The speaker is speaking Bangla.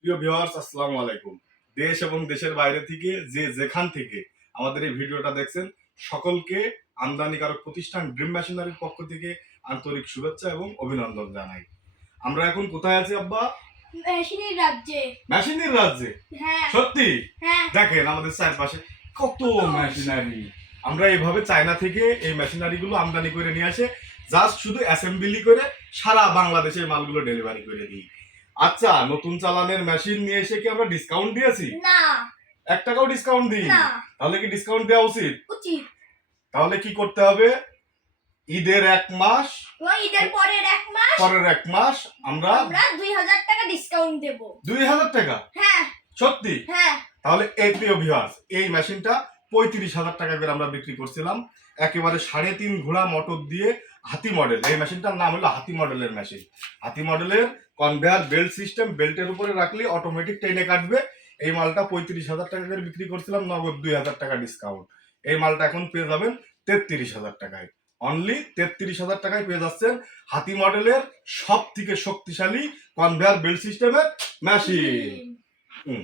প্রিয় ভিউয়ার্স, আসসালামু আলাইকুম। দেশ এবং দেশের বাইরে থেকে যে যেখান থেকে আমাদের এই ভিডিওটা দেখছেন, সকলকে আমদানিকারক প্রতিষ্ঠান ড্রিম মেশিনারির পক্ষ থেকে আন্তরিক শুভেচ্ছা এবং অভিনন্দন জানাই। আমরা এখন কোথায় আছি আব্বা? মেশিনের রাজ্যে। মেশিনের রাজ্যে? হ্যাঁ। সত্যি? হ্যাঁ। দেখেন আমাদের চারপাশে কত মেশিনারি। আমরা এইভাবে চায়না থেকে এই মেশিনারি গুলো আমদানি করে নিয়ে আসে, জাস্ট শুধু অ্যাসেম্বলি করে সারা বাংলাদেশের মালগুলো ডেলিভারি করে দিই। আচ্ছা, নতুন চালানের মেশিন নিয়ে এসে কি আমরা ডিসকাউন্ট দিয়েছি? না। 1 টাকাও ডিসকাউন্ট দিই? না। তাহলে কি ডিসকাউন্ট দেওয়া উচিত? উচিত। তাহলে কি করতে হবে? ঈদের 1 মাস, ঈদের পরের 1 মাস, পরের 1 মাস আমরা 2000 টাকা ডিসকাউন্ট দেব। 2000 টাকা? হ্যাঁ। সত্যি? হ্যাঁ। তাহলে এই প্রিয় ভিউয়ার্স, এই মেশিনটা 35,000 টাকা করে আমরা বিক্রি করছিলাম। একেবারে 3.5 ঘোড়া মোটর দিয়ে হাতি মডেল। এই মেশিনটার নাম হলো হাতি মডেলের মেশিন। হাতি মডেলের কনভেয়ার বেল্ট সিস্টেম, বেল্টের উপরে রাখলে অটোমেটিক টেনে কাটবে। এই মালটা 35,000 টাকা করে বিক্রি করছিলাম, নগদ 2,000 টাকা ডিসকাউন্ট। এই মালটা এখন পেয়ে যাবেন 33,000 টাকায়। অনলি 33,000 টাকায় পেয়ে যাচ্ছেন হাতি মডেলের সব থেকে শক্তিশালী কনভেয়ার বেল্ট সিস্টেমের মেশিন।